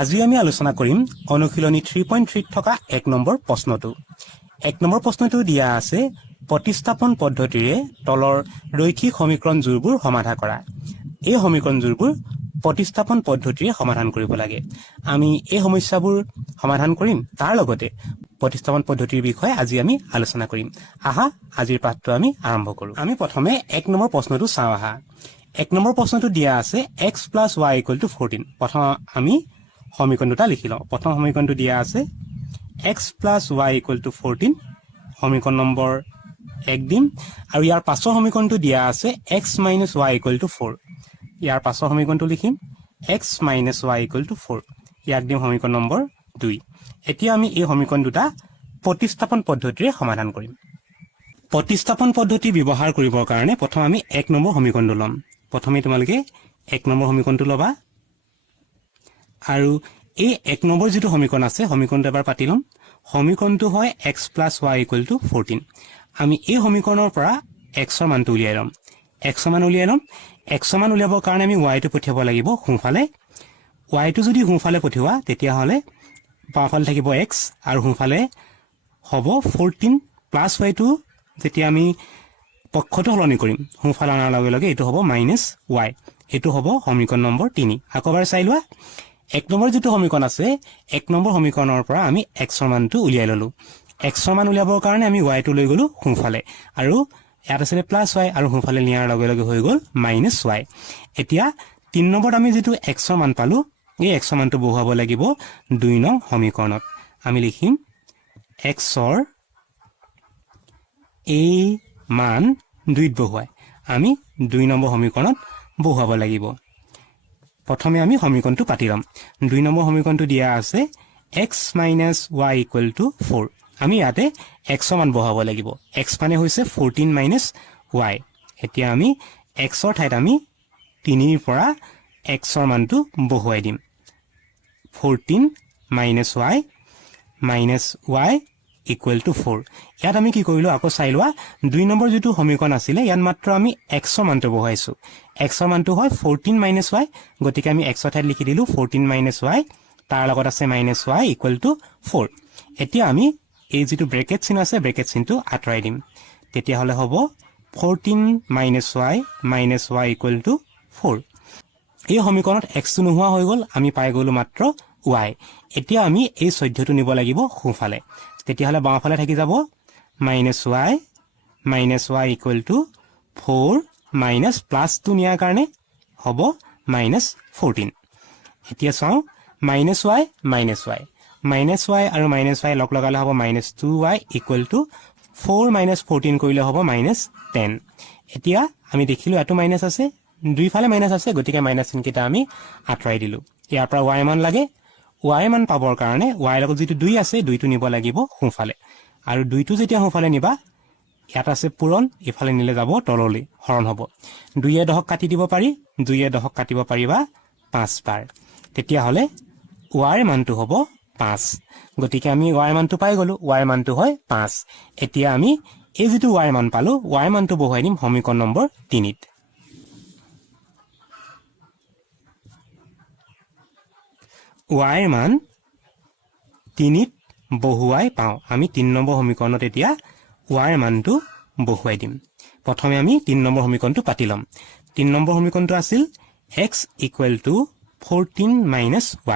আজি আমি আলোচনা কৰিম অনুশীলনী 3.3 থকা 1 নম্বৰ প্ৰশ্নটো। 1 নম্বৰ প্ৰশ্নটো দিয়া আছে প্ৰতিস্থাপন পদ্ধতিৰে তলৰ ৰৈখিক সমীকৰণ জোৰবোৰ সমাধান কৰা। এই সমীকৰণ জোৰবোৰ প্ৰতিস্থাপন পদ্ধতিৰে সমাধান কৰিব লাগে। আমি এই সমস্যাবোৰ সমাধান কৰিম, তাৰ লগতে প্ৰতিস্থাপন পদ্ধতিৰ বিষয়ে আজি আমি আলোচনা কৰিম। আহা আজিৰ পাঠটো আমি আৰম্ভ কৰো। আমি প্ৰথমে 1 নম্বৰ প্ৰশ্নটো চাওঁ আহা। 1 নম্বৰ প্ৰশ্নটো দিয়া আছে x + y = 14। প্ৰথম আমি সমীকৰণ দুটা লিখি লওঁ। প্ৰথম সমীকৰণটো দিয়া আছে x + y = 14, সমীকৰণ নম্বৰ 1 দিম, আৰু ইয়াৰ পাছৰ সমীকৰণটো দিয়া আছে x - y = 4। ইয়াৰ পাছৰ সমীকৰণটো লিখিম x - y = 4। ইয়াক দিম সমীকৰণ নম্বৰ 2। এতিয়া আমি এই সমীকৰণ দুটা প্ৰতিস্থাপন পদ্ধতিৰে সমাধান কৰিম। প্ৰতিস্থাপন পদ্ধতি ব্যৱহাৰ কৰিবৰ কাৰণে প্ৰথম আমি 1 নম্বৰ সমীকৰণটো ল'ম। প্ৰথমে তোমালোকে 1 নম্বৰ সমীকৰণটো ল'বা, আৰু এই 1 নম্বৰ যেটো সমীকৰণ আছে সমীকৰণটো এবাৰ পাতি লম। সমীকৰণটো হয় x + y = 14। আমি এই সমীকৰণৰ পৰা x ৰ মানটো উলিয়াই লম। x ৰ মান উলিয়াই লম। x ৰ মান উলিয়াবৰ কাৰণে আমি y টো পঠিয়াব লাগিব সোঁফালে। y টো যদি সোঁফালে পঠিওৱা তেতিয়া হলে বাওঁফালে থাকিব x আৰু সোঁফালে হ'ব 14 + y টো যেতিয়া আমি পক্ষটো সলনি কৰিম সোঁফালে অনাৰ লগে লগে এইটো হ'ব -y। এইটো হ'ব সমীকৰণ নম্বৰ 3। আকবাৰ চাই লোৱা। 1 নম্বৰ যেটো সমীকৰণ আছে 1 নম্বৰ সমীকৰণৰ পৰা আমি x ৰ মানটো উলিয়াই ললো। x ৰ মান উলিয়াবৰ কাৰণে আমি y টো লৈ গলো সোঁফালে, আৰু ইয়াত আছে +y আৰু সোঁফালে নিয়াৰ লগে লগে হৈ গল -y। এতিয়া 3 নম্বৰত আমি যেটো x ৰ মান পালো এই x ৰ মানটো বহুৱাব লাগিব 2 নং সমীকৰণত। আমি লিখিম x ৰ এই মান 2ত বহুৱাই আমি 2 নম্বৰ সমীকৰণত বহুৱাব লাগিব। প্ৰথমে আমি সমীকৰণটো পাতি লম। 2 নম্বৰ সমীকৰণটো দিয়া আছে x - y = 4। আমি ইয়াতে x ৰ মান বহাব লাগিব। x মানে হৈছে 14 - y। এতিয়া আমি x ৰ ঠাইত আমি 3 ৰ পৰা x ৰ মানটো বহুৱাই দিম। 14 - y = 4। ইয়াত আমি কি কৰিলো আকৌ চাই লোৱা। 2 নম্বৰ যেটো সমীকৰণ আছিলে ইয়াত মাত্ৰ আমি x ৰ মানটো বহাইছো। x ৰ মানটো হয় 14 - y, গতিকে আমি x ৰ ঠাইত লিখি দিলো 14 - y, তাৰ লগত আছে -y = 4। এতিয়া আমি এই যেটো ব্ৰেকেট চিন আছে ব্ৰেকেট চিনটো আঁতৰাই দিম। তেতিয়া হলে হ'ব 14 - y = 4। এই সমীকৰণত x টো নোহোৱা হৈ গল, আমি পাই গলো মাত্ৰ y। এতিয়া আমি এই 14টো নিব লাগিব সোঁফালে। তেতিয়া হলে বাওঁফালে থাকি যাব -y = 4 +2 নিয়াৰ কাৰণে হ'ব -14। এতিয়া চাওঁ -y আৰু -y লগ লগালে হ'ব -2y = 4 - 14 কৰিলে হ'ব -10। এতিয়া আমি দেখিলো এটো মাইনাস আছে, দুইফালে মাইনাস আছে, গতিকে মাইনাস চিন কেইটা আমি আঁতৰাই দিলো। ইয়াৰ পৰা y মান লাগে। y মান পাবৰ কাৰণে y লগত যেটো 2 আছে 2টো নিব লাগিব সোঁফালে, আৰু 2টো যেতিয়া সোঁফালে নিবা ইয়াত আছে পূৰণ, ইফালে নিলে যাব তললৈ হৰণ হ'ব। 2 এ 10 কাটি দিব পাৰি, 2 এ 10 কাটিব পাৰিবা 5 বাৰ। তেতিয়া হলে y ৰ মানটো হ'ব 5। গতিকে আমি y ৰ মানটো পাই গলো। y ৰ মানটো হয় 5। এতিয়া আমি এই যেটো y ৰ মান পালো y ৰ মানটো বহুৱাই দিম সমীকৰণ নম্বৰ 3ত। y ৰ মান 3ত বহুৱাই পাওঁ। আমি 3 নম্বৰ সমীকৰণত এতিয়া y ৰ মানটো বহুৱাই দিম। প্ৰথমে আমি 3 নম্বৰ সমীকৰণটো পাতি লম। 3 নম্বৰ সমীকৰণটো আছিল x = 14 -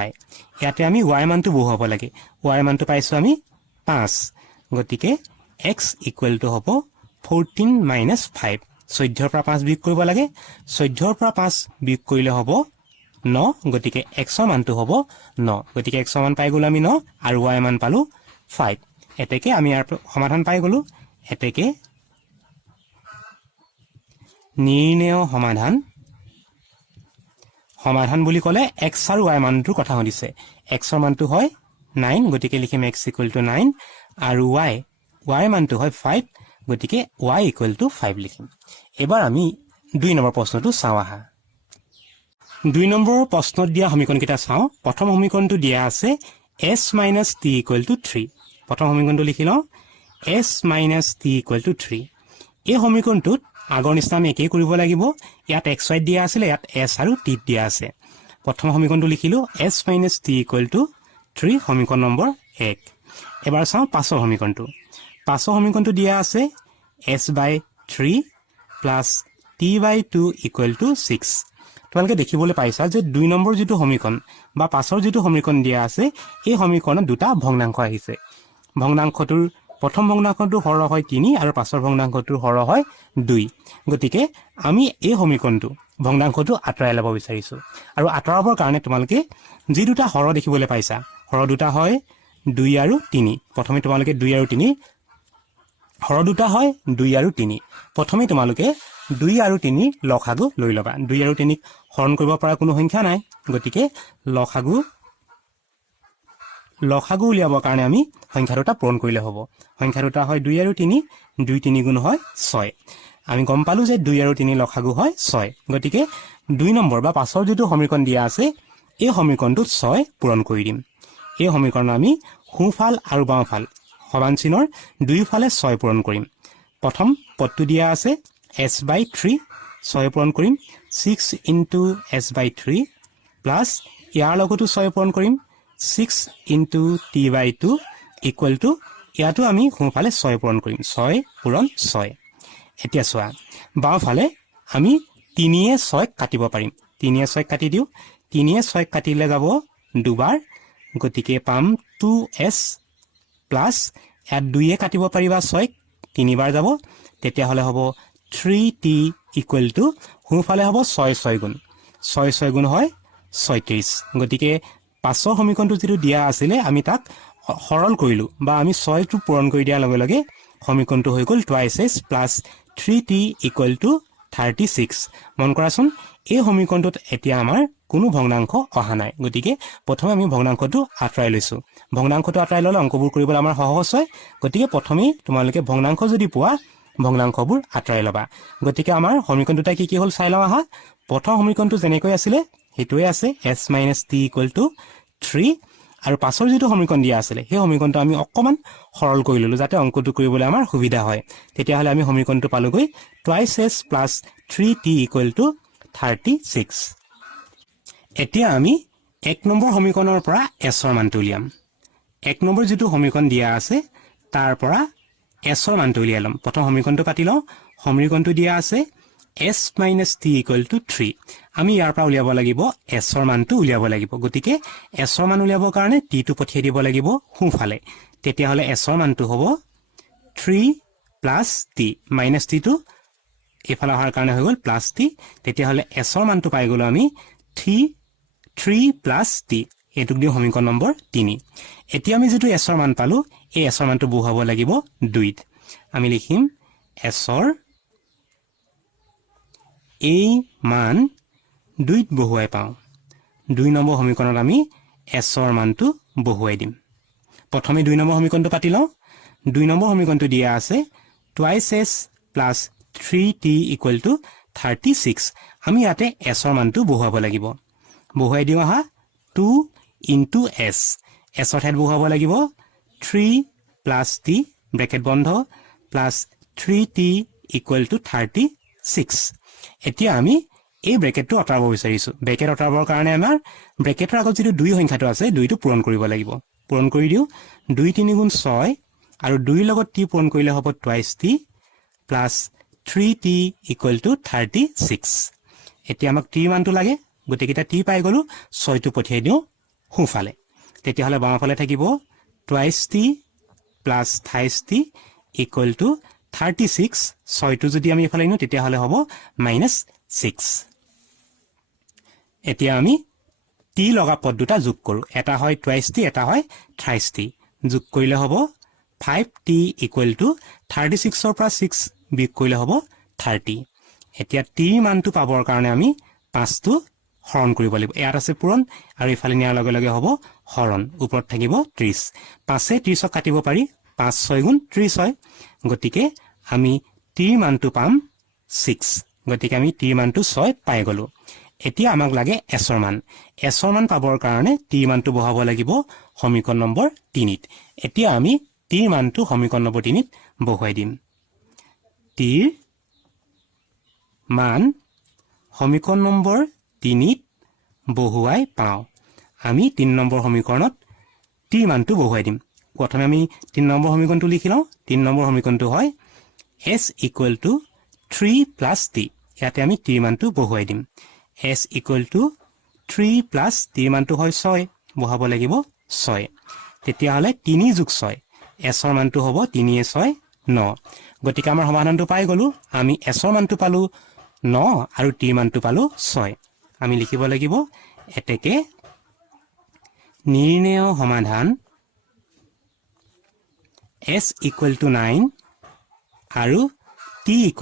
y। ইয়াতে আমি y ৰ মানটো বহুৱাব লাগে। y ৰ মানটো পাইছো আমি 5, গতিকে x = হ'ব 14 - 5। 14 ৰ পৰা 5 বিয়োগ কৰিব লাগে। 14 ৰ পৰা 5 বিয়োগ কৰিলে হ'ব 9, গতিকে x ৰ মানটো হ'ব 9। গতিকে x ৰ মান পাই গলো আমি 9, আৰু y ৰ মান পালো 5। এতেকে আমি ইয়াৰ সমাধান পাই গলো। এতেকে নিৰ্ণেয় সমাধান বুলি ক'লে x আৰু y মানটোৰ কথা সুধিছে। x ৰ মানটো হয় 9, গতিকে লিখিম x = 9, আৰু y ৰ মানটো হয় 5, গতিকে y = 5 লিখিম। এবাৰ আমি 2 নম্বৰ প্ৰশ্নটো চাওঁ আহা। 2 নম্বৰ প্ৰশ্নত দিয়া সমীকৰণ কেইটা চাওঁ। প্ৰথম সমীকৰণটো দিয়া আছে s - t = 3। প্ৰথম সমীকৰণটো লিখি লওঁ s - t = 3। এই সমীকৰণটোত আগৰ নিচিনা আমি একেই কৰিব লাগিব। ইয়াত x y দিয়া আছিল, ইয়াত s আৰু t দিয়া আছে। প্ৰথম সমীকৰণটো লিখিলোঁ s - t = 3 সমীকৰণ নম্বৰ 1 এবাৰ চাওঁ পাছৰ সমীকৰণটো দিয়া আছে s/3 + t/2 = 6 তোমালোকে দেখিবলৈ পাইছা যে 2 নম্বৰ যেটো সমীকৰণ বা পাছৰ যেটো সমীকৰণ দিয়া আছে এই সমীকৰণত দুটা ভগ্নাংশ আহিছে ভগ্নাংশটোৰ প্ৰথম ভগ্নাংশটোৰ হৰ হয় 3 আৰু পাছৰ ভগ্নাংশটোৰ হৰ হয় 2 গতিকে আমি এই সমীকৰণটো ভগ্নাংশটো আঁতৰাই ল'ব বিচাৰিছো আৰু আঁতৰাবৰ কাৰণে তোমালোকে যি দুটা হৰ দেখিবলৈ পাইছা হৰ দুটা হয় 2 আৰু 3 প্ৰথমে তোমালোকে 2 আৰু 3 হৰ দুটা হয় 2 আৰু 3 প্ৰথমে তোমালোকে 2 আৰু 3 লসাগু লৈ লবা 2 আৰু 3 হৰণ কৰিব পৰা কোনো সংখ্যা নাই গতিকে লসাগু উলিয়াবৰ কাৰণে আমি সংখ্যা দুটা পূৰণ কৰিলে হ'ব সংখ্যা দুটা হয় 2 আৰু 3 2 3 গুণ হয় 6 আমি গম পালো যে 2 আৰু 3 লসাগু হয় 6 গতিকে 2 নম্বৰ বা পাছৰ যেটো সমীকৰণ দিয়া আছে এই সমীকৰণটোত 6 পূৰণ কৰি দিম এই সমীকৰণ আমি সোঁফাল আৰু বাওঁফাল সমান চিনৰ দুয়োফালে 6 পূৰণ কৰিম প্ৰথম পদটো দিয়া আছে s/3 6 পূৰণ কৰিম 6 * s/3 প্লাছ ইয়াৰ লগতো 6 পূৰণ কৰিম 6 * t/2 = ইয়াতো আমি সোঁফালে 6 পূৰণ কৰিম 6 পূৰণ 6 এতিয়া চোৱা বাওঁফালে আমি 3 এ 6 কাটিব পাৰিম 3 এ 6 কাটি দিও 3 এ 6 কাটিলে যাব দুবাৰ গতিকে পাম 2s প্লাছ ইয়াত 2 এ কাটিব পাৰিবা 6 তিনিবাৰ যাব তেতিয়াহলে হ'ব 3t = সোঁফালে হ'ব 6 6 গুণ 6 6 গুণ হয় 36 গতিকে পাছৰ সমীকৰণটো যেটো দিয়া আছিল আমি তাক সৰল কৰিলো বা আমি 6 টো পূৰণ কৰি দিয়াৰ লগে লগে সমীকৰণটো হৈ গ'ল 2s + 3t = 36 মন কৰাচোন এই সমীকৰণটোত এতিয়া আমাৰ কোনো ভগ্নাংশ অহা নাই গতিকে প্ৰথমে আমি ভগ্নাংশটো আঁতৰাই লৈছো ভগ্নাংশটো আঁতৰাই ললে অংকবোৰ কৰিবলৈ আমাৰ সহজ হয় গতিকে প্ৰথমে তোমালোকে ভগ্নাংশ যদি পোৱা ভগ্নাংশবোৰ আঁতৰাই লবা গতিকে আমাৰ সমীকৰণ দুটা কি হ'ল চাই লওঁ আহা প্ৰথম সমীকৰণটো যেনেকৈ আছিল হেতুৱে আছে s - t = 3 আৰু পাছৰ যেটো সমীকৰণ দিয়া আছিল সেই সমীকৰণটো আমি অকমান সৰল কৰি ললো যাতে অংকটো কৰিবলৈ আমাৰ সুবিধা হয় তেতিয়াহলে আমি সমীকৰণটো পালোগৈ 2s + 3t = 36 এতিয়া আমি 1 নম্বৰ সমীকৰণৰ পৰা s ৰ মানটো উলিয়াম 1 নম্বৰ যেটো সমীকৰণ দিয়া আছে তাৰ পৰা s ৰ মানটো উলিয়াই লম প্ৰথম সমীকৰণটো কাটি লওঁ সমীকৰণটো দিয়া আছে s - t = 3 আমি ইয়াৰ পৰা উলিয়াব লাগিব s ৰ মানটো উলিয়াব লাগিব গতিকে s ৰ মান উলিয়াবৰ কাৰণে t টো পঠিয়াই দিব লাগিব সোঁফালে তেতিয়াহলে s ৰ মানটো হ'ব 3 + t - t টো এফালে অহাৰ কাৰণে হৈ গ'ল +t তেতিয়াহলে s ৰ মানটো পাই গলো আমি 3 + t এটুক দিও সমীকৰণ নম্বৰ 3 এতিয়া আমি যেটো s ৰ মান পালো এই s ৰ মানটো বহুৱাব লাগিব 2 ত আমি লিখিম s ৰ এই মান 2 ত বহুৱাই পাওঁ 2 নম্বৰ সমীকৰণত আমি s ৰ মানটো বহুৱাই দিম প্ৰথমে 2 নম্বৰ সমীকৰণটো কাটি লওঁ 2 নম্বৰ সমীকৰণটো দিয়া আছে 2s + 3t = 36 আমি ইয়াতে s ৰ মানটো বহুৱাব লাগিব বহুৱাই দিও আহা 2 * s s ৰ ঠাইত বহুৱাব লাগিব 3 + t ব্ৰেকেট বন্ধ প্লাছ 3t = 36 এতিয়া আমি এই ব্ৰেকেটটো আঁতৰাব বিচাৰিছো ব্ৰেকেট আঁতৰাবৰ কাৰণে আমাৰ ব্ৰেকেটৰ আগত যেটো 2 সংখ্যাটো আছে 2 টো পূৰণ কৰিব লাগিব পূৰণ কৰি দিও 2 3 গুণ 6 আৰু 2 ৰ লগত t পূৰণ কৰিলে হ'ব 2t প্লাছ 3t = 36 এতিয়া আমাক t মানটো লাগে গতিকে t পাই গলো 6 টো পঠিয়াই দিও সোঁফালে তেতিয়াহলে বাওঁফালে থাকিব 2t প্লাছ 28t = 36 6 টো যদি আমি এফালে নিও তেতিয়াহলে হ'ব -6 এতিয়া আমি t লগা পদ দুটা যোগ কৰো এটা হয় 2t এটা হয় 30t যোগ কৰিলে হ'ব 5t = 36 ৰ পৰা 6 বিয়োগ কৰিলে হ'ব 30 এতিয়া t মানটো পাবৰ কাৰণে আমি 5 টো হৰণ কৰিব লাগিব ইয়াত আছে পূৰণ আৰু ইফালে নিয়াৰ লগে লগে হ'ব হৰণ ওপৰত থাকিব 30 5 এ 30 ক কাটিব পাৰি 5 6 গুণ 30 হয় গতিকে আমি t মানটো পাম 6 গতিকে আমি t মানটো 6 পাই গলো এতিয়া আমাক লাগে s ৰ মান s ৰ মান পাবৰ কাৰণে t মানটো বহাব লাগিব সমীকৰণ নম্বৰ 3 ত এতিয়া আমি t মানটো সমীকৰণ নম্বৰ 3 ত বহুৱাই দিম t মান সমীকৰণ নম্বৰ 3 ত বহুৱাই পাওঁ আমি 3 নম্বৰ সমীকৰণত t মানটো বহুৱাই দিম প্ৰথমে আমি 3 নম্বৰ সমীকৰণটো লিখি লওঁ 3 নম্বৰ সমীকৰণটো হয় s = 3 + t ইয়াতে আমি t মানটো বহুৱাই দিম s = 3 + t মানটো হয় 6 বহাব লাগিব 6 তেতিয়া হলে 3 + 6 s ৰ মানটো হ'ব 3 × 6 9 গতিকে আমাৰ সমাধানটো পাই গলো আমি s ৰ মানটো পালো 9 আৰু t মানটো পালো 6 আমি লিখিব লাগিব এতেকে নিৰ্ণয় সমাধান s = 9 আৰু t =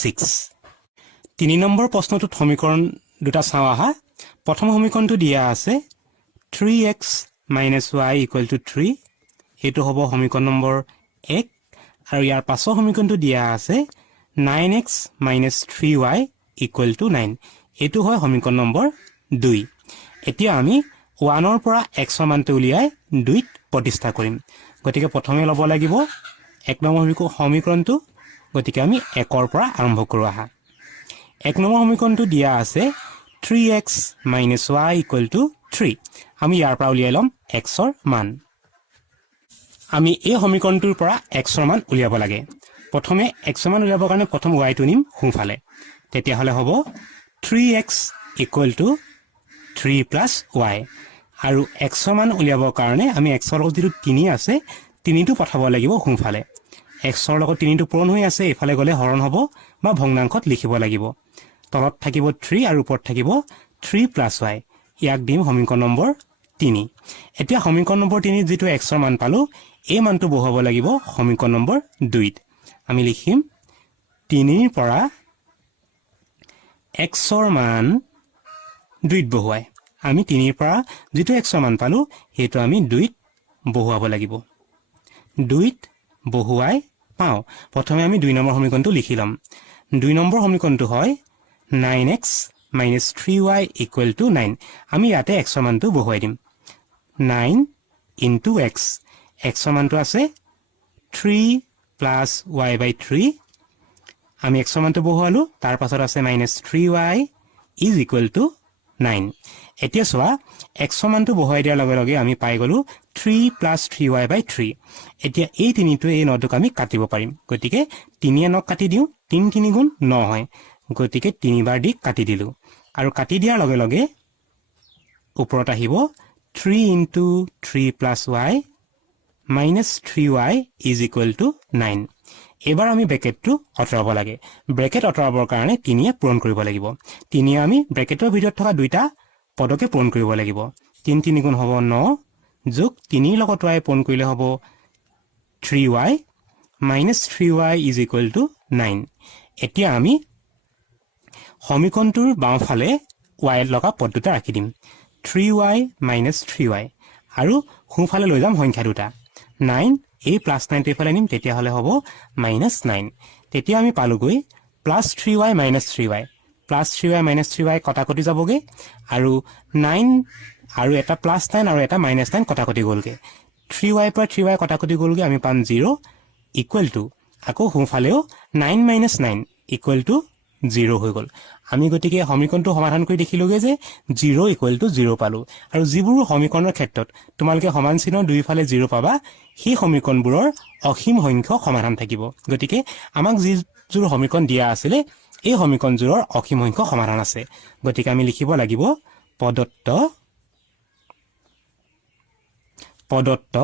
6 3 নম্বৰ প্ৰশ্নটোত সমীকৰণ দুটা চাওঁ আহা প্ৰথম সমীকৰণটো দিয়া আছে 3x - y = 3 এটো হ'ব সমীকৰণ নম্বৰ 1 আৰু ইয়াৰ পাছৰ সমীকৰণটো দিয়া আছে 9x - 3y = 9 এটো হয় সমীকৰণ নম্বৰ 2 এতিয়া আমি 1 ৰ পৰা x ৰ মানটো উলিয়াই 2 ত প্ৰতিষ্ঠা কৰিম গতিকে প্ৰথমে ল'ব লাগিব 1 নম্বৰ সমীকৰণটো গতিকে আমি 1 ৰ পৰা আৰম্ভ কৰো আহা 1 নম্বৰ সমীকৰণটো দিয়া আছে 3x - y = 3 আমি ইয়াৰ পৰা উলিয়াই লম x ৰ মান আমি এই সমীকৰণটোৰ পৰা x ৰ মান উলিয়াব লাগে প্ৰথমে x ৰ মান উলিয়াবৰ কাৰণে প্ৰথম y টো নিম সোঁফালে তেতিয়া হলে হ'ব 3x = 3 + y আৰু x ৰ মান উলিয়াবৰ কাৰণে আমি x ৰ লগত যেটো 3 আছে 3 টো পঠাব লাগিব সোঁফালে x ৰ লগত 3 টো পূৰণ হৈ আছে এফালে গলে হৰণ হ'ব বা ভগ্নাংশত লিখিব লাগিব তলত থাকিব 3 আৰু ওপৰত থাকিব 3 + y ইয়াক দিম সমীকৰণ নম্বৰ 3 এতিয়া সমীকৰণ নম্বৰ 3 যেটো x ৰ মান পালো এই মানটো বহাব লাগিব সমীকৰণ নম্বৰ 2 ত আমি লিখিম 3 ৰ পৰা x ৰ মান 2 ত বহুৱাই আমি 3 ৰ পৰা যেটো x ৰ মান পালো হেতু আমি 2 ত বহুৱাব লাগিব 2 ত বহুৱাই পাওঁ প্ৰথমে আমি 2 নম্বৰ সমীকৰণটো লিখি লম 2 নম্বৰ সমীকৰণটো হয় 9x - 3y = 9 আমি ইয়াতে x ৰ মানটো বহুৱাই দিম 9 * x x ৰ মানটো আছে 3 + y/3 আমি x ৰ মানটো বহুৱালো তাৰ পাছত আছে -3y = 9 এতিয়া চোৱা x ৰ মানটো বহুৱাই দিয়াৰ লগে লগে আমি পাই গলো 3 + 3y/3 এতিয়া এই তিনিটোৱে এই নটোক আমি কাটিব পাৰিম গতিকে 3 য়ে 9 কাটি দিও 3 × 3 = 9 হয় গতিকে 3 বাৰ দি কাটি দিলো আৰু কাটি দিয়াৰ লগে লগে ওপৰত আহিব 3 × 3 + y - 3y = 9 এবাৰ আমি ব্ৰেকেটটো অতৰাব লাগে ব্ৰেকেট অতৰাবৰ কাৰণে 3 য়ে পূৰণ কৰিব লাগিব 3 য়ে আমি ব্ৰেকেটৰ ভিতৰত থকা দুইটা পদকে পূৰণ কৰিব লাগিব 3 × 3 = হ'ব 9 যোগ 3 ৰ লগত y পূৰণ কৰিলে হ'ব 3y - 3y = 9 এতিয়া আমি সমীকৰণটোৰ বাওঁফালে y লগা পদ দুটা ৰাখি দিম 3y - 3y আৰু সোঁফালে লৈ যাম সংখ্যা দুটা 9 এই +9 টো ইফালে নিম তেতিয়া হলে হ'ব -9 তেতিয়া আমি পালোগৈ +3y - 3y +3y - 3y কটাকটি যাবগে আৰু 9 আৰু এটা +9 আৰু এটা -9 কটাকটি গলগে 3y পৰা 3y কটাকটি গলগে আমি পাম 0 = আকৌ সোঁফালেও 9 - 9 = 0 হৈ গল আমি গতিকে সমীকৰণটো সমাধান কৰি দেখিলোগে যে 0 = 0 পালো আৰু যিবোৰ সমীকৰণৰ ক্ষেত্ৰত তোমালকে সমান চিহ্নৰ দুইফালে 0 পাবা সেই সমীকৰণবোৰৰ অসীম সংখ্যক সমাধান থাকিব গতিকে আমাক যিবোৰ সমীকৰণ দিয়া আছিল এই সমীকৰণবোৰৰ অসীম সংখ্যক সমাধান আছে গতিকে আমি লিখিব লাগিব প্ৰদত্ত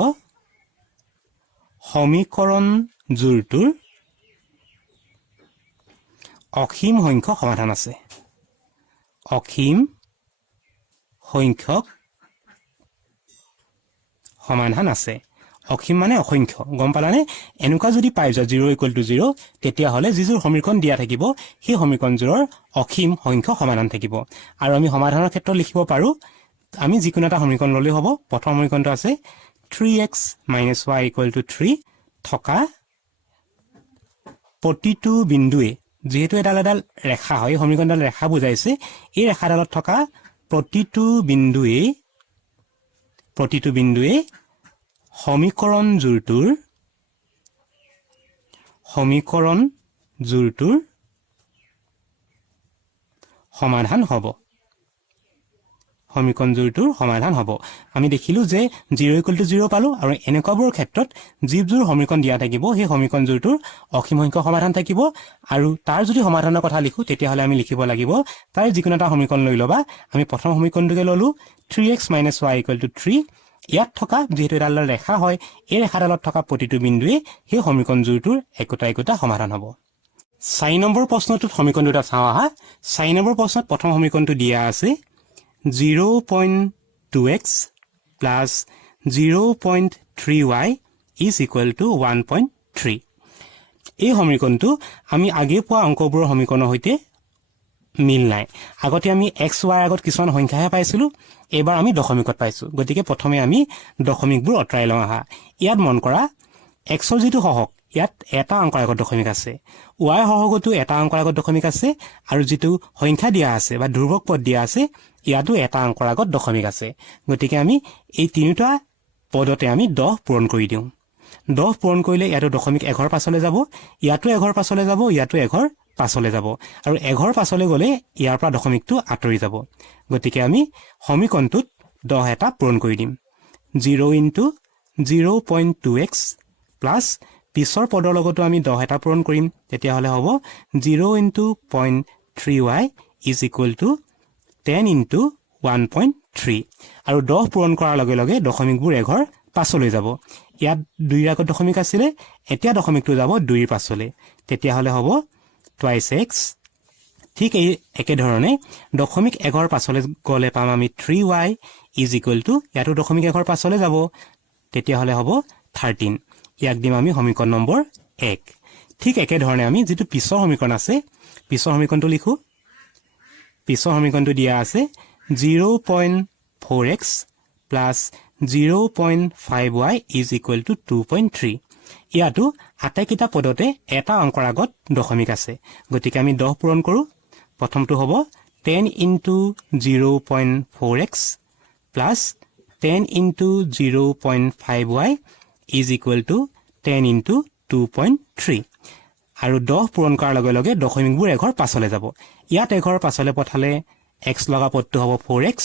সমীকৰণ জোৰটোৰ অসীম সংখ্যক সমাধান আছে অসীম সংখ্যক সমাধান আছে অসীম মানে অসংখ্য গম পালানে এনেকুৱা যদি পাই যোৱা 0 = 0 তেতিয়া হলে যিবোৰ সমীকৰণ দিয়া থাকিব সেই সমীকৰণবোৰৰ অসীম সংখ্যক সমাধান থাকিব আৰু আমি সমাধানৰ ক্ষেত্ৰত লিখিব পাৰো আমি যিকোনো এটা সমীকৰণ ললে হ'ব প্ৰথম সমীকৰণটো আছে 3x - y = 3 থকা প্ৰতিটো বিন্দুৱে যেহেতু এডাল ৰেখা হয় সমীকৰণডাল ৰেখা বুজাইছে এই ৰেখাডালত থকা প্ৰতিটো বিন্দুৱে সমীকৰণ জোৰটোৰ সমাধান হ'ব সমীকৰণ জোৰটোৰ সমাধান হ'ব আমি দেখিলো যে 0 = 0 পালো আৰু এনেকুৱাবোৰ ক্ষেত্ৰত জীবজোৰ সমীকৰণ দিয়া থাকিব সেই সমীকৰণ জোৰটোৰ অসীম সংখ্যক সমাধান থাকিব আৰু তাৰ যদি সমাধানৰ কথা লিখো তেতিয়া হলে আমি লিখিব লাগিব তাৰ যিকোনো এটা সমীকৰণ লৈ লবা আমি প্ৰথম সমীকৰণটোকে ললো 3x - y = 3 ইয়াত থকা যেহেতু এডাল ৰেখা হয় এই ৰেখাডালত থকা প্ৰতিটো বিন্দুৱে সেই সমীকৰণ জোৰটোৰ একোটা সমাধান হ'ব 4 নম্বৰ প্ৰশ্নটোত সমীকৰণ দুটা চাওঁ আহা 4 নম্বৰ প্ৰশ্নত প্ৰথম সমীকৰণটো দিয়া আছে 0.2x plus 0.3y is equal to 1.3 এই সমীকৰণটো আমি আগে পোৱা অংকবোৰৰ সমীকৰণৰ সৈতে মিল নাই আগতে আমি x y আগত কিছুমান সংখ্যাহে পাইছিলো এবাৰ আমি দশমিকত পাইছো গতিকে প্ৰথমে আমি দশমিকবোৰ অতৰাই লওঁ আহা ইয়াত মন কৰা x ৰ যেটো সহগ ইয়াত এটা অংকৰ আগত দশমিক আছে y সহগটো এটা অংকৰ আগত দশমিক আছে আৰু যেটো সংখ্যা দিয়া আছে বা ধ্ৰুৱক পদ দিয়া আছে ইয়াতো এটা অংকৰ আগত দশমিক আছে গতিকে আমি এই তিনিটা পদতে আমি 10 পূৰণ কৰি দিওঁ 10 পূৰণ কৰিলে ইয়াতো দশমিক 1 পাছলৈ যাব ইয়াতো 1 পাছলৈ যাব ইয়াতো 1 পাছলৈ যাব আৰু 1 পাছলৈ গলে ইয়াৰ পৰা দশমিকটো আঁতৰি যাব গতিকে আমি সমীকৰণটোত 10 এটা পূৰণ কৰি দিম 0 * 0.2x প্লাস পিছৰ পদৰ লগতো আমি 10 এটা পূৰণ কৰিম তেতিয়া হলে হ'ব 0 * 0.3y is equal to 10 * 1.3 আৰু 10 পূৰণ কৰাৰ লগে লগে দশমিকবোৰ 1 পাছলৈ যাব ইয়াত 2 ৰ আগত দশমিক আছিল এতিয়া দশমিকটো যাব 2 ৰ পাছলৈ তেতিয়া হলে হ'ব twice x ঠিক এই একে ধৰণে দশমিক 1 পাছলৈ গলে পাম আমি 3y is equal to ইয়াতো দশমিক 1 পাছলৈ যাব তেতিয়া হলে হ'ব 13 ইয়াক দিম আমি সমীকৰণ নম্বৰ 1 ঠিক একে ধৰণে আমি যেটো পিছৰ সমীকৰণ আছে পিছৰ সমীকৰণটো লিখো পিছৰ সমীকৰণটো দিয়া আছে 0.4x plus 0.5y is equal to 2.3 ইয়াতো আটাইকেইটা পদতে এটা অংকৰ আগত দশমিক আছে গতিকে আমি 10 পূৰণ কৰো প্ৰথমটো হ'ব 10 * 0.4x plus 10 * 0.5y is equal to 10 * 2.3 আৰু 10 পূৰণ কৰাৰ লগে লগে দশমিকবোৰ 1 পাছলৈ যাব ইয়াত 1 পাছলৈ পঠালে x লগা পদটো হ'ব 4x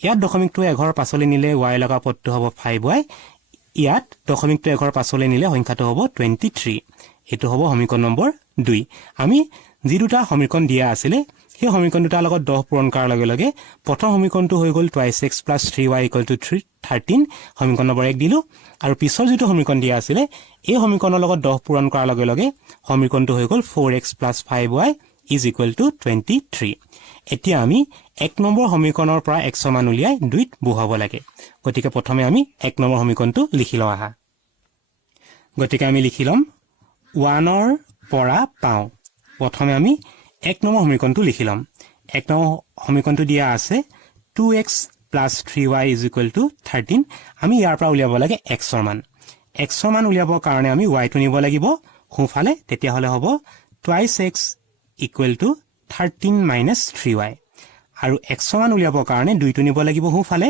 ইয়াত দশমিকটো 1 পাছলৈ নিলে y লগা পদটো হ'ব 5y ইয়াত দশমিকটো 1 পাছলৈ নিলে সংখ্যাটো হ'ব 23 এটো হ'ব সমীকৰণ নম্বৰ 2 আমি যি দুটা সমীকৰণ দিয়া আছিল সেই সমীকৰণ দুটাৰ লগত 10 পূৰণ কৰাৰ লগে লগে প্ৰথম সমীকৰণটো হৈ গল twice x plus 3y = 13 সমীকৰণ নম্বৰ 1 দিলো আৰু পিছৰ যেটো সমীকৰণ দিয়া আছিল এই সমীকৰণৰ লগত 10 পূৰণ কৰাৰ লগে লগে সমীকৰণটো হৈ গল 4x plus 5y is equal to 23 এতিয়া আমি 1 নম্বৰ সমীকৰণৰ পৰা x মান উলিয়াই 2ত বহাব লাগে গতিকে প্ৰথমে আমি 1 নম্বৰ সমীকৰণটো লিখি লওঁ আহা গতিকে আমি লিখি লম 1 ৰ পৰা পাওঁ প্ৰথমে আমি 1 নম্বৰ সমীকৰণটো লিখি লম 1 নম্বৰ সমীকৰণটো দিয়া আছে 2x plus 3y is equal to 13 আমি ইয়াৰ পৰা উলিয়াব লাগে x ৰ মান উলিয়াবৰ কাৰণে আমি y টো নিব লাগিব সোঁফালে তেতিয়া হলে হ'ব twice x equal to 13 minus 3y আৰু x মান উলিয়াবৰ কাৰণে 2 টো নিব লাগিব সোঁফালে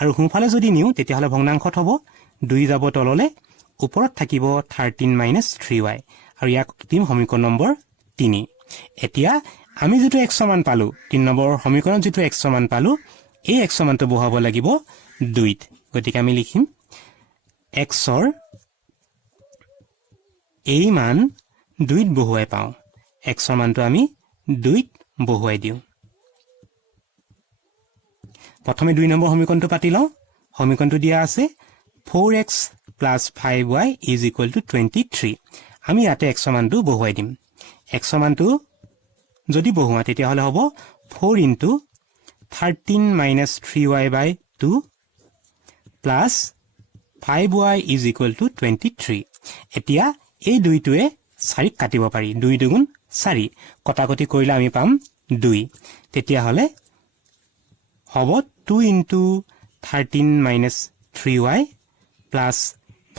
আৰু সোঁফালে যদি নিও তেতিয়া হলে ভগ্নাংশত হ'ব 2 যাব তললে ওপৰত থাকিব 13 minus 3y আৰু ইয়াক দিম সমীকৰণ নম্বৰ 3 এতিয়া আমি যেটো x মান পালো 3 নম্বৰ সমীকৰণত যেটো x মান পালো এই x মানটো বহাব লাগিব 2ত গতিকে আমি লিখিম x ৰ এই মান 2ত বহুৱাই পাওঁ x ৰ মানটো আমি 2ত বহুৱাই দিওঁ প্ৰথমে 2 নম্বৰ সমীকৰণটো পাতি লওঁ সমীকৰণটো দিয়া আছে 4x plus 5y is equal to 23 আমি ইয়াতে x মানটো বহুৱাই দিম x মানটো যদি বহুৱা তেতিয়া হলে হ'ব 4 * 13 minus 3y by 2 plus 5y is equal to 23 এতিয়া এই দুইটোৱে 4 কাটিব পাৰি 2 * 2 = 4 কটাকটি কৰিলে আমি পাম 2 তেতিয়া হলে হ'ব 2 * 13 minus 3y plus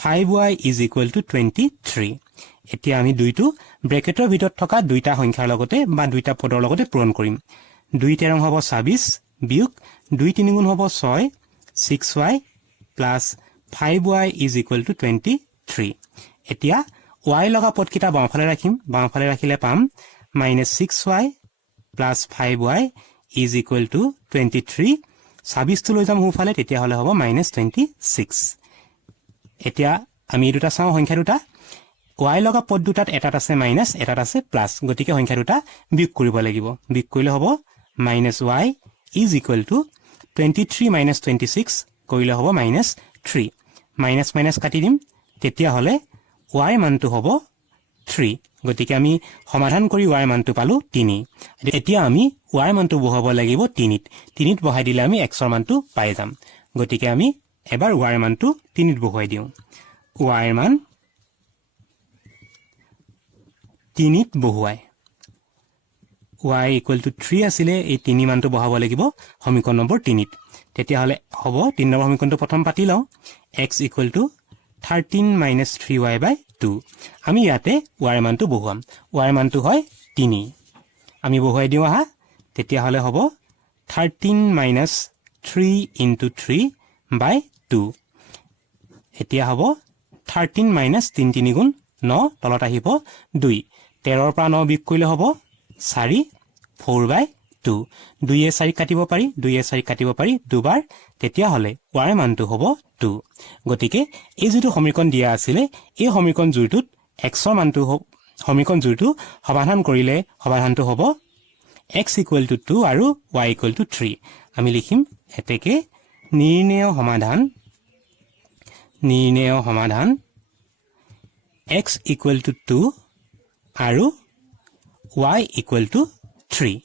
5y is equal to 23 এতিয়া আমি দুইটো ব্ৰেকেটৰ ভিতৰত থকা দুইটা সংখ্যাৰ লগতে বা দুইটা পদৰ লগতে পূৰণ কৰিম 2 * 13 হ'ব 26 বিয়োগ 2 * 3 = 6 6y plus 5y is equal to 23 এতিয়া y লগা পদকিটা বাওঁফালে ৰাখিম বাওঁফালে ৰাখিলে পাম -6y plus 5y is equal to 23 26 টো লৈ যাম সোঁফালে তেতিয়াহ'লে হ'ব -26 এতিয়া আমি এই দুটা চাওঁ সংখ্যা দুটা y লগা পদ দুটাত এটাত আছে মাইনাছ এটাত আছে প্লাছ গতিকে সংখ্যা দুটা বিয়োগ কৰিব লাগিব বিয়োগ কৰিলে হ'ব -y = 23 - 26 কৰিলে হ'ব -3 মাইনাছ মাইনাছ কাটি দিম তেতিয়াহ'লে y মানটো হ'ব 3 গতিকে আমি সমাধান কৰি y মানটো পালো 3 এতিয়া আমি y মানটো বহাব লাগিব 3ত 3ত বহাই দিলে আমি x ৰ মানটো পাই যাম গতিকে আমি এবাৰ y মানটো 3ত বহাই দিওঁ y ৰ মান 3ত বহুৱাই y = 3 আছিলে এই 3 মানটো বহাব লাগিব সমীকৰণ নম্বৰ 3ত তেতিয়াহ'লে হ'ব 3 নম্বৰ সমীকৰণটো প্ৰথম পাতি লওঁ x = 13 - 3y/2 আমি ইয়াতে y মানটো বহুৱাম y মানটো হয় 3 আমি বহুৱাই দিওঁ আহা তেতিয়াহ'লে হ'ব 13 - 3 × 3/2 এতিয়া হ'ব 13 - 3 3 গুণ 9 তলত আহিব 2 13 ৰ পৰা 9 বিয়োগ কৰিলে হ'ব 4 4/2 2 এ 4 কাটিব পাৰি 2 এ 4 কাটিব পাৰি দুবাৰ তেতিয়াহ'লে y মানটো হ'ব 2 গতিকে এই যেটো সমীকৰণ দিয়া আছিল এই সমীকৰণ জোৰটোত x ৰ মানটো সমীকৰণ জোৰটো সমাধান কৰিলে সমাধানটো হ'ব x = 2 আৰু y = 3 আমি লিখিম এতেকে নিৰ্ণেয় সমাধান x = 2 আৰু y = 3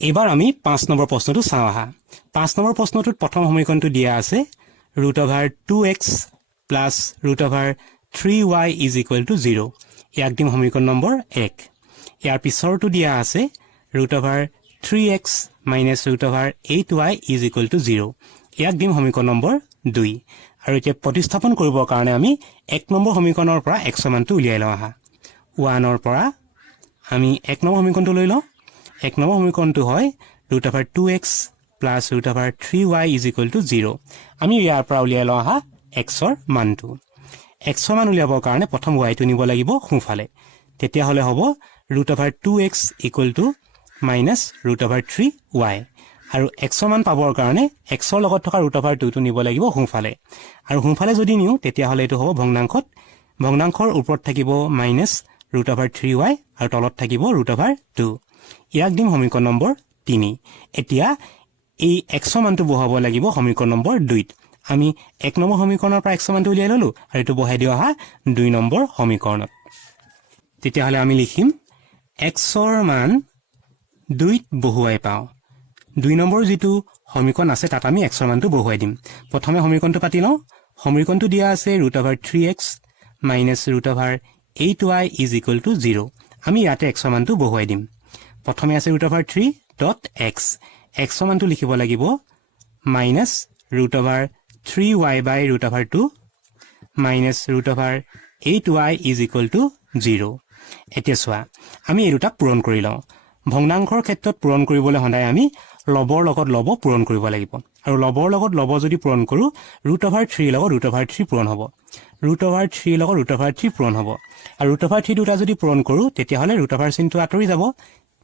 এবাৰ আমি 5 নম্বৰ প্ৰশ্নটো চাওঁ আহা 5 নম্বৰ প্ৰশ্নটোত প্ৰথম সমীকৰণটো দিয়া আছে √2x + √3y = 0 ইয়াক দিম সমীকৰণ নম্বৰ 1 ইয়াৰ পিছৰটো দিয়া আছে √3x - √8y = 0 ইয়াক দিম সমীকৰণ নম্বৰ 2 আৰু এতিয়া প্ৰতিস্থাপন কৰিবৰ কাৰণে আমি 1 নম্বৰ সমীকৰণৰ পৰা x ৰ মানটো উলিয়াই লওঁ আহা 1 ৰ পৰা আমি 1 নম্বৰ সমীকৰণটো লৈ লওঁ 1 নম্বৰ সমীকৰণটো হয় √2x + √3y = 0 আমি ইয়াৰ পৰা উলিয়াই লওঁ আহা x ৰ মানটো x ৰ মান উলিয়াবৰ কাৰণে প্ৰথম y টো নিব লাগিব সোঁফালে তেতিয়াহ'লে হ'ব √2x = -√3y আৰু x ৰ মান পাবৰ কাৰণে x ৰ লগত থকা √2 টো নিব লাগিব সোঁফালে আৰু সোঁফালে যদি নিও তেতিয়াহ'লে এটো হ'ব ভগ্নাংশৰ ওপৰত থাকিব -√3y আৰু তলত থাকিব √2 ইয়াক দিম সমীকৰণ নম্বৰ 3 এতিয়া এই x ৰ মানটো বহাব লাগিব সমীকৰণ নম্বৰ 2ত আমি 1 নম্বৰ সমীকৰণৰ পৰা x ৰ মানটো উলিয়াই ললো আৰু এটো বহাই দিও আহা 2 নম্বৰ সমীকৰণত তেতিয়াহ'লে আমি লিখিম x ৰ মান 2ত বহুৱাই পাওঁ 2 নম্বৰ যেটো সমীকৰণ আছে তাত আমি x ৰ মানটো বহুৱাই দিম প্ৰথমে সমীকৰণটো পাতি লওঁ সমীকৰণটো দিয়া আছে √3x - √8y = 0 আমি ইয়াতে x ৰ মানটো বহুৱাই দিম প্ৰথমে আছে √3.x x ৰ মানটো লিখিব লাগিব -√3y/√2 -√8y = 0 এতিয়া চোৱা আমি এই দুটা পূৰণ কৰি লওঁ ভগ্নাংশৰ ক্ষেত্ৰত পূৰণ কৰিবলৈ সদায় আমি লবৰ লগত লব পূৰণ কৰিব লাগিব আৰু লবৰ লগত লব যদি পূৰণ কৰো √3 লগত √3 পূৰণ হ'ব √3 লগত √3 পূৰণ হ'ব আৰু √3 দুটা যদি পূৰণ কৰো তেতিয়াহ'লে √3 চিনটো আঁতৰি যাব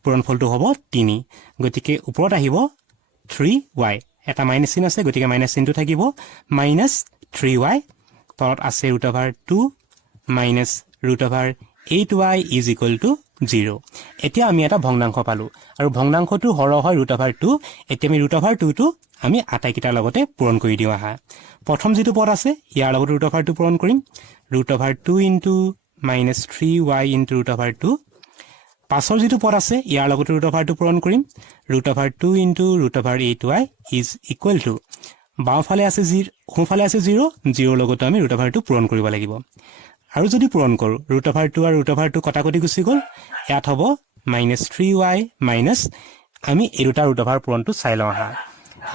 পূৰণফলটো হ'ব 3 গতিকে ওপৰত আহিব 3y এটা মাইনাস চিন আছে গতিকে মাইনাস চিনটো থাকিব -3y তলত আছে √2 -√8y = 0 এতিয়া আমি এটা ভগ্নাংশ পালো আৰু ভগ্নাংশটো হৰ হয় √2 এতিয়া আমি √2 টো আমি আটাইকিটাৰ লগতে পূৰণ কৰি দিও আহা প্ৰথম যেটো পদ আছে ইয়াৰ লগত √2 পূৰণ কৰিম √2 * -3y * √2 পাছৰ যেটো পদ আছে ইয়াৰ লগত √2 পূৰণ কৰিম √2 * √8y = বাওঁফালে আছে 0 সোঁফালে আছে 0 0 লগত আমি √2 পূৰণ কৰিব লাগিব আৰু যদি পূৰণ কৰো √2 আৰু √2 কটাকটি গুচি গ'ল ইয়াত হ'ব -3y আমি এই দুটা √2 পূৰণটো চাই লওঁ আহা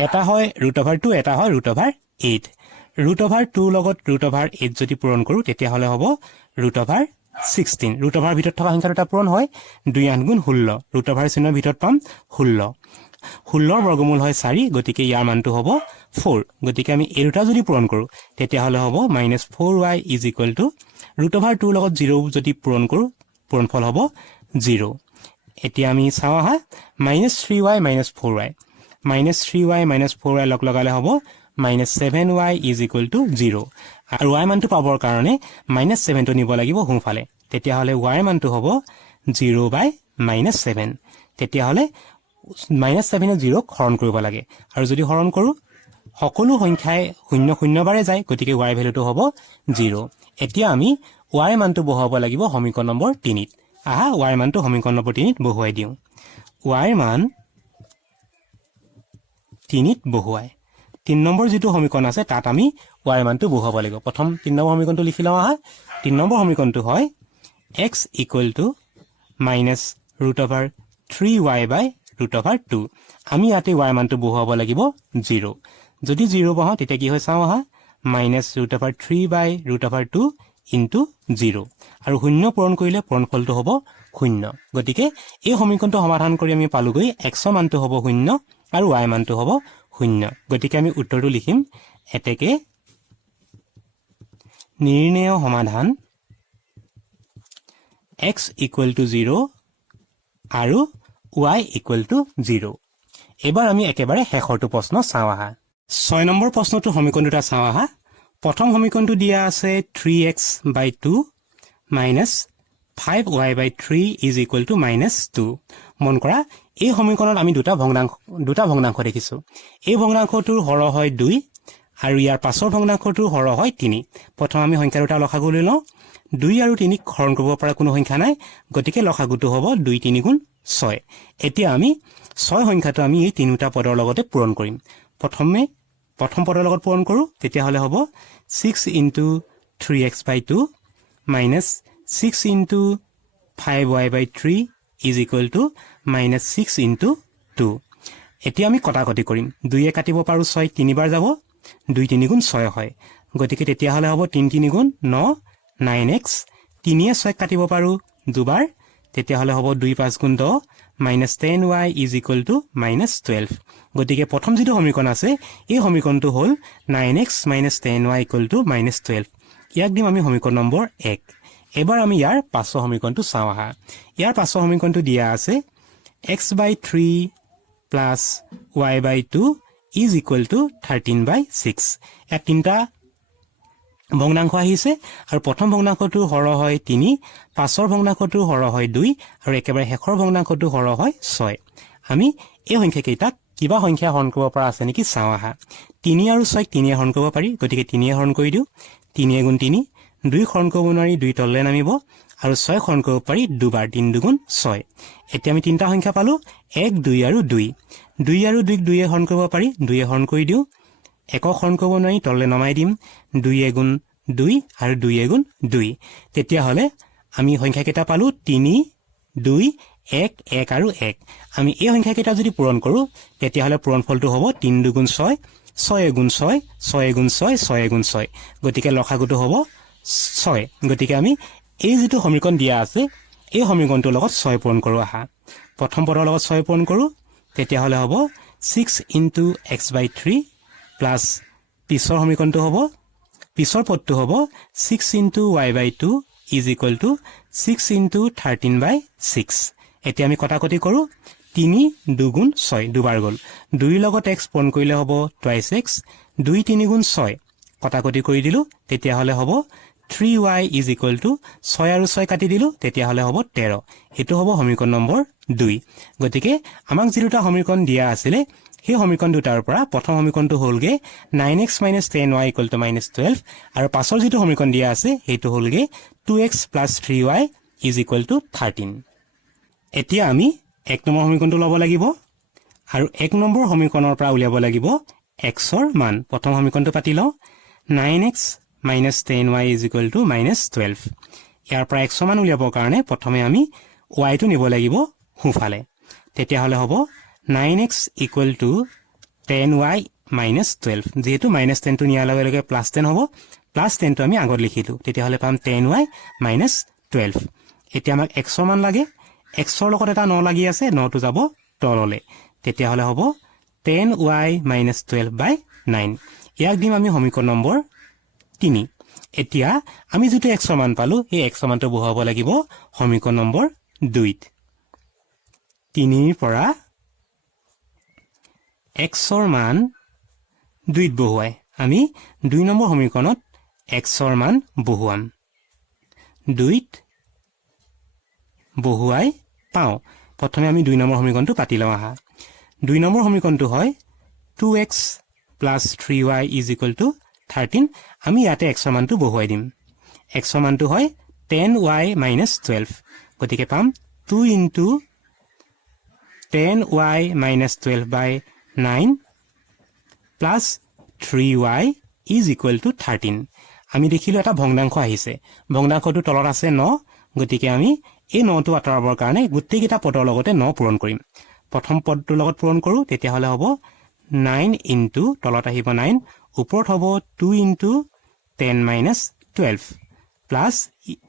এটা হয় √2 এটা হয় √8 √2 লগত √8 যদি পূৰণ কৰো তেতিয়া হলে হ'ব √16 √2 ভিতৰত থকা সংখ্যা দুটা পূৰণ হয় 2 8 গুণ 16 √2 চিহ্নৰ ভিতৰত পাম 16 16ৰ বৰ্গমূল হয় 4 গতিকে ইয়াৰ মানটো হ'ব 4 গতিকে আমি এই দুটা যদি পূৰণ কৰো তেতিয়া হলে হ'ব -4y = √2 লগত 0 যদি পূৰণ কৰো পূৰণফল হ'ব 0 এতিয়া আমি চাওঁ আহা -3y - 4y -3y - 4y লগ লগালে হ'ব -7y = 0 আৰু y মানটো পাবৰ কাৰণে -7 টো নিব লাগিব সোঁফালে তেতিয়া হলে y মানটো হ'ব 0/-7 তেতিয়া হলে -7 এ 0 হৰণ কৰিব লাগে আৰু যদি হৰণ কৰো সকলো সংখ্যাই 0 0 বাৰে যায় গতিকে y ভ্যালুটো হ'ব 0 এতিয়া আমি y মানটো বহাব লাগিব সমীকৰণ নম্বৰ 3 ত আহা y মানটো সমীকৰণ নম্বৰ 3 ত বহুৱাই দিওঁ y মান 3 ত বহুৱাই 3 নম্বৰ যেটো সমীকৰণ আছে তাত আমি y মানটো বহুৱাব লাগিব প্ৰথম 3 নম্বৰ সমীকৰণটো লিখি লওঁ আহা 3 নম্বৰ সমীকৰণটো হয় x = -√3y/√2 আমি ইয়াতে y মানটো বহুৱাব লাগিব 0 যদি 0 বহাও তেতিয়া কি হয় চাওঁ আহা -√3/√2 * 0 আৰু 0 পূৰণ কৰিলে পূৰণফলটো হ'ব 0 গতিকে এই সমীকৰণটো সমাধান কৰি আমি পালোগৈ x ৰ মানটো হ'ব 0 আৰু y মানটো হ'ব 0 গতিকে আমি উত্তৰটো লিখিম এতেকে নিৰ্ণয় সমাধান x = 0 আৰু y = 0 এবাৰ আমি একেবাৰে শেষৰটো প্ৰশ্ন চাওঁ আহা 6 নম্বৰ প্ৰশ্নটো সমীকৰণ দুটা চাওঁ আহা প্ৰথম সমীকৰণটো দিয়া আছে 3x/2 - 5y/3 = -2 মন কৰা এই সমীকৰণত আমি দুটা ভগ্নাংশ দেখিছো এই ভগ্নাংশটোৰ হৰ হয় 2 আৰু ইয়াৰ পাছৰ ভগ্নাংশটোৰ হৰ হয় 3 প্ৰথম আমি সংখ্যা দুটা লসাগু লৈ লওঁ 2 আৰু 3 ক হৰণ কৰিব পৰা কোনো সংখ্যা নাই গতিকে লসাগুটো হ'ব 2 3 গুণ 6 এতিয়া আমি 6 সংখ্যাটো আমি এই তিনিটা পদৰ লগতে পূৰণ কৰিম প্ৰথম পদৰ লগত পূৰণ কৰো তেতিয়া হলে হ'ব 6 * 3x/2 - 6 * 5y/3 = -6 * 2 এতিয়া আমি কটাকটি কৰিম 2 এ কাটিব পাৰো 6 তিনিবাৰ যাব 2 3 গুণ 6 হয় গতিকে তেতিয়া হলে হ'ব 3 3 গুণ 9 9x 3 এ 6 কাটিব পাৰো দুবাৰ তেতিয়া হলে হ'ব 2 5 গুণ 10 -10y = -12 গতিকে প্ৰথম যেটো সমীকৰণ আছে এই সমীকৰণটো হ'ল 9x - 10y = -12 ইয়াক দিম আমি সমীকৰণ নম্বৰ 1 এবাৰ আমি ইয়াৰ পাছৰ সমীকৰণটো চাওঁ আহা ইয়াৰ পাছৰ সমীকৰণটো দিয়া আছে x/3 + y/2 = 13/6 ইয়াত তিনটা ভগ্নাংশ আহিছে আৰু প্ৰথম ভগ্নাংশটোৰ হৰ হয় 3 পাছৰ ভগ্নাংশটোৰ হৰ হয় 2 আৰু একেবাৰে শেষৰ ভগ্নাংশটোৰ হৰ হয় 6 আমি এই সংখ্যা কেইটাক কিবা সংখ্যা হৰণ কৰিব পৰা আছে নেকি চাওঁ আহা 3 আৰু 6 3 এ হৰণ কৰিব পাৰি গতিকে 3 এ হৰণ কৰি দিও 3 গুণ 3 2 হৰণ কৰিব নোৱাৰি 2 তললৈ নামিব আৰু 6 হৰণ কৰিব পাৰি দুবাৰ 3 2 গুণ 6 এতিয়া আমি তিনটা সংখ্যা পালো 1 2 আৰু 2 2 আৰু 2 2 এ হৰণ কৰিব পাৰি 2 এ হৰণ কৰি দিও 1 হৰণ কৰিব নোৱাৰি তললৈ নমাই দিম 2 গুণ 2 আৰু 2 গুণ 2 তেতিয়া হলে আমি সংখ্যা কেইটা পালো 3 2 1 1 আৰু 1 আমি এই সংখ্যা কেইটা যদি পূৰণ কৰো তেতিয়া হলে পূৰণফলটো হ'ব 3 2 গুণ 6 6 গুণ 6 6 গুণ 6 6 গুণ 6 গতিকে লসাগুটো হ'ব 6 গতিকে আমি এই যেটো সমীকৰণ দিয়া আছে এই সমীকৰণটোৰ লগত 6 পূৰণ কৰো আহা প্ৰথম পদৰ লগত 6 পূৰণ কৰো তেতিয়া হলে হ'ব 6 * x/3 প্লাস পিছৰ সমীকৰণটো হ'ব পিছৰ পদটো হ'ব 6 * y/2 = 6 * 13/6 এতিয়া আমি কটাকটি কৰো 3 2 গুণ 6 দুবাৰ গল 2 লগত x পূৰণ কৰিলে হ'ব twice x 2 3 গুণ 6 কটাকটি কৰি দিলো তেতিয়া হলে হ'ব 3y = 6 আৰু 6 কাটি দিলো তেতিয়া হলে হ'ব 13 এটো হ'ব সমীকৰণ নম্বৰ 2 গতিকে আমাক যেটা সমীকৰণ দিয়া আছিল সেই সমীকৰণ দুটাৰ পৰা প্ৰথম সমীকৰণটো হ'লগে 9x - 10y = -12 আৰু পাছৰ যেটো সমীকৰণ দিয়া আছে হেতু হ'লগে 2x + 3y = 13 এতিয়া আমি 1 নম্বৰ সমীকৰণটো ল'ব লাগিব আৰু 1 নম্বৰ সমীকৰণৰ পৰা উলিয়াব লাগিব x ৰ মান প্ৰথম সমীকৰণটো পাতি লওঁ 9x - 10y = -12 ইয়াৰ পৰা x ৰ মান উলিয়াবৰ কাৰণে প্ৰথমে আমি y টো নিব লাগিব সোঁফালে তেতিয়া হলে হ'ব 9x = 10y - 12 যেহেতু -10 টো নিয়াৰ লগে লগে +10 হ'ব +10 টো আমি আগত লিখিলো তেতিয়া হলে পাম 10y - 12 এতিয়া আমাক x ৰ মান লাগে x ৰ লগত এটা 9 লাগি আছে 9 টো যাব তললে তেতিয়া হলে হ'ব 10y - 12/9 ইয়াক দিম আমি সমীকৰণ নম্বৰ 3 এতিয়া আমি যেটো x ৰ মান পালো এই x ৰ মানটো বহাব লাগিব সমীকৰণ নম্বৰ 2 ত 3ৰ পৰা xৰ মান 2ত বহুৱাই আমি 2 নম্বৰ সমীকৰণত xৰ মান বহুৱাম 2ত বহুৱাই পাওঁ প্ৰথমে আমি 2 নম্বৰ সমীকৰণটো পাতি লওঁ আহা 2 নম্বৰ সমীকৰণটো হয় 2x plus 3y is equal to 13 আমি ইয়াতে xৰ মানটো বহুৱাই দিম xৰ মানটো হয় 10y minus 12 গতিকে পাম 2 into 10y minus 12 by 9 plus 3y is equal to 13 আমি দেখিলো এটা ভগ্নাংশ আহিছে ভগ্নাংশটো তলত আছে 9 গতিকে আমি এই 9টো আঁতৰাবৰ কাৰণে গোটেইকেইটা পদৰ লগতে 9 পূৰণ কৰিম প্ৰথম পদটোৰ লগত পূৰণ কৰো তেতিয়া হলে হ'ব 9 into তলত আহিব 9 ওপৰত হ'ব 2 into 10 minus 12 plus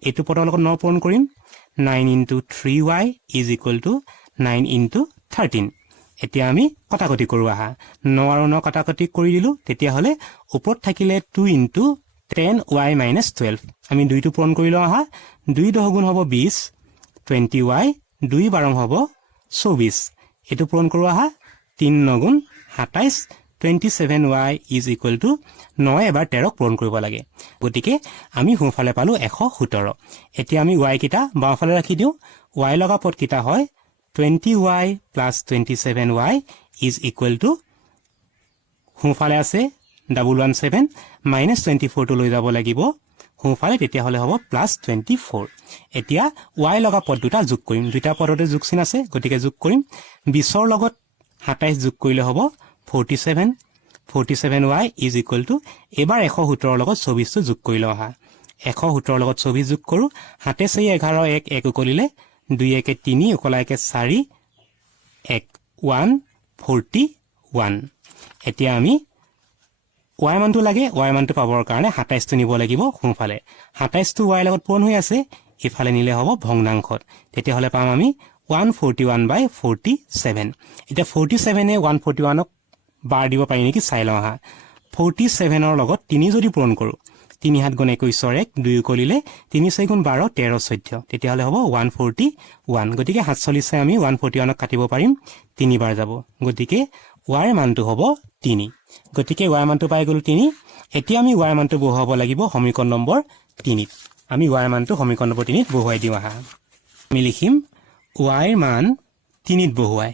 এটো পদৰ লগত 9 পূৰণ কৰিম 9 into 3y is equal to 9 into 13 এতিয়া আমি কটাকটি কৰো আহা 9 আৰু 9 কটাকটি কৰি দিলো তেতিয়া হলে ওপৰত থাকিলে 2 into 10y minus 12 আমি 2টো পূৰণ কৰিলো আহা 2 10 গুণ হ'ব 20 20y 2 12 হ'ব 24 এটো পূৰণ কৰো আহা 3 9 গুণ 27 27y is equal to 9 এবাৰ 13 পূৰণ কৰিব লাগে গতিকে আমি সোঁফালে পালো 117 এতিয়া আমি y কিটা বাওঁফালে ৰাখি দিও y লগা পদ কিটা হয় 20y plus 27y is equal to সোঁফালে আছে 117 minus 24 টো লৈ যাব লাগিব সোঁফালে তেতিয়া হলে হ'ব plus 24 এতিয়া y লগা পদ দুটা যোগ কৰিম দুটা পদতে যোগ চিন আছে গতিকে যোগ কৰিম 20 ৰ লগত 27 যোগ কৰিলে হ'ব 47 47y is equal to এবাৰ 117 ৰ লগত 24 টো যোগ কৰিলে আহা 117 ৰ লগত 24 যোগ কৰো 7 4 11 1 1 উকলিলে 2 1 3 উকলা 1 4 1 1 41 এতিয়া আমি y মানটো লাগে y মানটো পাবৰ কাৰণে 27 টো নিব লাগিব সোঁফালে 27 টো y লগত পূৰণ হৈ আছে ইফালে নিলে হ'ব ভগ্নাংশত তেতিয়া হলে পাম আমি 141/47 এটা 47 এ 141ক বাৰ দিব পাৰি নেকি চাই লওঁ আহা 47 ৰ লগত 3 যদি পূৰণ কৰো 3 7 গুণ 21 ৰ 1 2 কৰিলে 3 4 গুণ 12 13 14 তেতিয়া হলে হ'ব 141 গতিকে 47 আমি 141ক কাটিব পাৰিম 3 বাৰ যাব গতিকে y ৰ মানটো হ'ব 3 গতিকে y মানটো পাই গলো 3 এতিয়া আমি y মানটো বহুৱাব লাগিব সমীকৰণ নম্বৰ 3 আমি y মানটো সমীকৰণ নম্বৰ 3 ত বহুৱাই দিও আহা আমি লিখিম y ৰ মান 3 ত বহুৱাই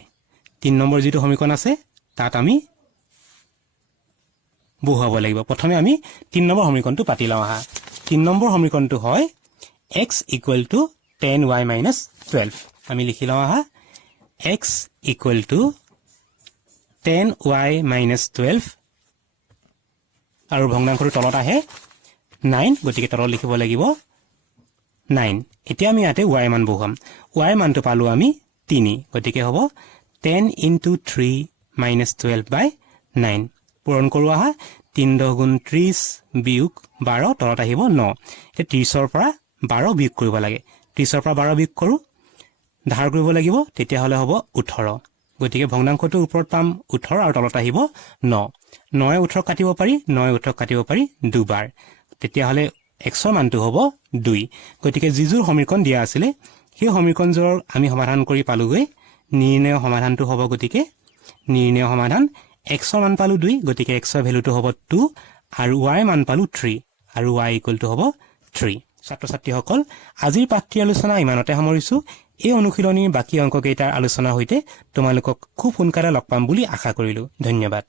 3 নম্বৰ যেটো সমীকৰণ আছে তাত আমি বহুৱাব লাগিব প্ৰথমে আমি 3 নম্বৰ সমীকৰণটো পাতি লওঁ আহা 3 নম্বৰ সমীকৰণটো হয় x equal to 10y minus 12 আমি লিখি লওঁ আহা x equal to 10y minus 12 আৰু ভগ্নাংশটো তলত আহে 9 গতিকে তলত লিখিব লাগিব 9 এতিয়া আমি ইয়াতে y মান বহুৱাম y মানটো পালো আমি 3 গতিকে হ'ব 10 into 3 minus 12 by 9 পূৰণ কৰো আহা 3 10 গুণ 30 বিয়োগ 12 তলত আহিব 9 এতিয়া 30 ৰ পৰা 12 বিয়োগ কৰিব লাগে 30 ৰ পৰা 12 বিয়োগ কৰো ধাৰ কৰিব লাগিব তেতিয়া হলে হ'ব 18 গতিকে ভগ্নাংশটো ওপৰত পাম 18 আৰু তলত আহিব 9 9 18 কাটিব পাৰি 9 18 কাটিব পাৰি দুবাৰ তেতিয়া হলে x ৰ মানটো হ'ব 2 গতিকে যিজোৰ সমীকৰণ দিয়া আছিল সেই সমীকৰণজোৰ আমি সমাধান কৰি পালোগৈ নিৰ্ণয় সমাধানটো হ'ব গতিকে নিৰ্ণয় সমাধান x ৰ মান পালো 2 গতিকে x ৰ ভ্যালুটো হ'ব 2 আৰু y মান পালো 3 আৰু y ইকুৱেল টু হ'ব 3 ছাত্ৰ ছাত্ৰীসকল আজিৰ পাঠ্য আলোচনা ইমানতে সামৰিছো এই অনুশীলনীৰ বাকি অংক কেইটাৰ আলোচনাৰ হৈতে তোমালোকক খুব সোনকালে লগ পাম বুলি আশা কৰিলো ধন্যবাদ